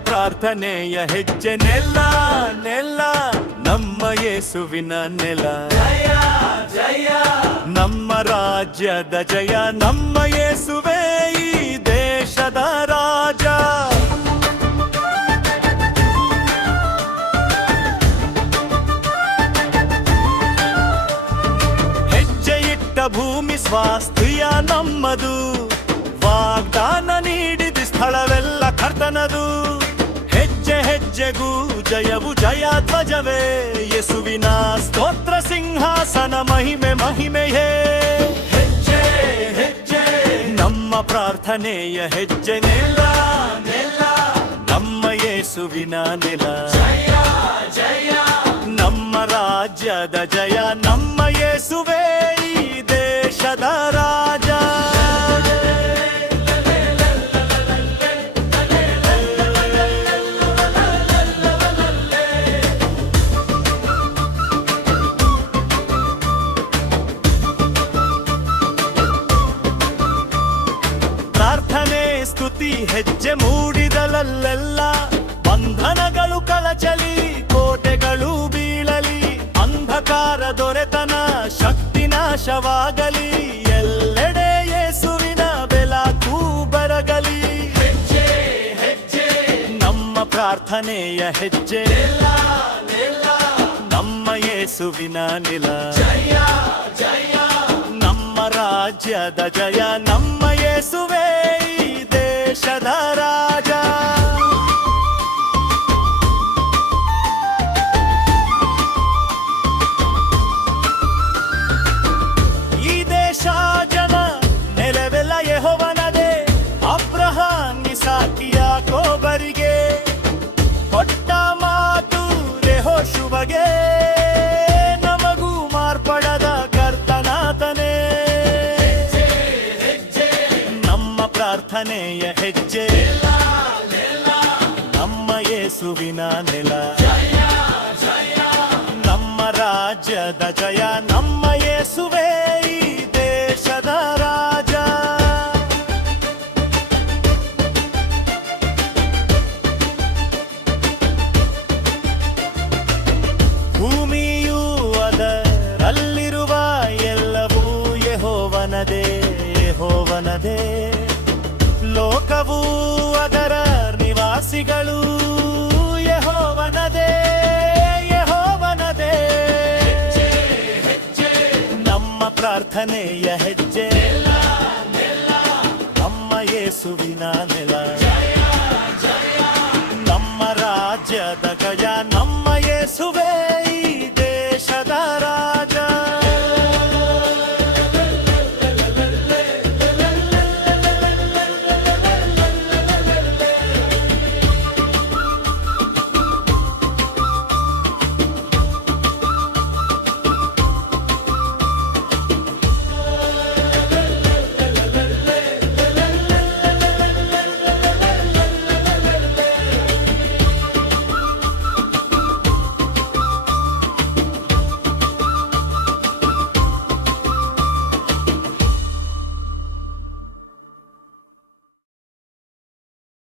ಪ್ರಾರ್ಥನೆಯ ಹೆಜ್ಜೆ ನೆಲ ನೆಲ ನಮ್ಮ ಯೇಸುವಿನ ನೆಲ. ಜಯ ಜಯ ನಮ್ಮ ರಾಜ್ಯದ ಜಯ, ನಮ್ಮ ಯೇಸುವೇ ಈ ದೇಶದ ರಾಜ. ಹೆಜ್ಜೆ ಇಟ್ಟ ಭೂಮಿ ಸ್ವಾಸ್ಥ್ಯ ನಮ್ಮದು, ವಾಗ್ದಾನ ನೀಡಿದ ಸ್ಥಳವೆಲ್ಲ ಕರ್ತನದು. ಹೆಜ್ಜೆ ಹೆಜ್ಜೆಗೂ ಜಯವು ಜಯ ಧ್ವಜವೇ, ಯೇಸುವಿನ ಸ್ತೋತ್ರ ಸಿಂಹಾಸನ ಮಹಿಮೆ ಮಹಿಮೆಯೇ. ಹೆಜ್ಜೆ ಹೆಜ್ಜೆ ನಮ್ಮ ಪ್ರಾರ್ಥನೆಯ ಹೆಜ್ಜೆ ನೆಲ ನೆಲ ನಮ್ಮ ಯೇಸುವಿನ ನೆಲ. ಜಯ ಜಯ ನಮ್ಮ ರಾಜ್ಯದ ಜಯ, ನಮ್ಮ ಯೇಸುವೇ ಈ ದೇಶದ ರಾಜ. ಪ್ರಾರ್ಥನೆ ಸ್ತುತಿ ಹೆಜ್ಜೆ ಮೂಡಿದಲಲ್ಲೆಲ್ಲ, ಬಂಧನಗಳು ಕಳಚಲಿ ಕೋಟೆಗಳು ಬೀಳಲಿ, ಅಂಧಕಾರ ದೊರೆತನ ಶಕ್ತಿ ನಾಶವಾಗಲಿ, ಎಲ್ಲೆಡೆ ಯೇಸುವಿನ ಬೆಳಕು ಬರಗಲಿ. ಹೆಜ್ಜೆ ಹೆಜ್ಜೆ ನಮ್ಮ ಪ್ರಾರ್ಥನೆಯ ಹೆಜ್ಜೆ ನೆಲ ನೆಲ ನಮ್ಮ ಯೇಸುವಿನ ನೆಲ. ಜಯ ಜಯ ನಮ್ಮ ರಾಜ್ಯದ ಜಯ, ನಮ್ಮ ಯೇಸುವೇ ಈ ದೇಶದ ರಾಜ. ಈ ದೇಶ ಜನ ನೆಲವೆಲ್ಲ ಯೆಹೋವನದೇ, ಅಬ್ರಹಾಂ ಇಸಾಕ್ ಯಾಕೋಬರಿಗೆ ಕೊಟ್ಟ ಮಾತು ಯೆಹೋಶುವಗೆ, ನಮಗೂ ಮಾರ್ಪಡದ ಕರ್ತನಾತನೇ. ನಮ್ಮ ಪ್ರಾರ್ಥನೆಯ ಹೆಜ್ಜೆ ನಮ್ಮ ಯೇಸುವಿನ ನೆಲ. ನಮ್ಮ ರಾಜ್ಯದ ಜಯ, ನಮ್ಮ ಯೇಸುವೇ ಈ ದೇಶದ ರಾಜ. ಭೂಮಿಯೂ ಅದರಲ್ಲಿರುವ ಎಲ್ಲವೂ ಯೆಹೋವನದೇ ಯೆಹೋವನದೇ, ಲೋಕವೂ ಅದರ ನಿವಾಸಿಗಳು ಯೆಹೋವನದೇ ಯೆಹೋವನದೇ. ನಮ್ಮ ಪ್ರಾರ್ಥನೆಯ ಹೆಜ್ಜೆ ನಮ್ಮ ಯೇಸುವಿನ ನೆಲ.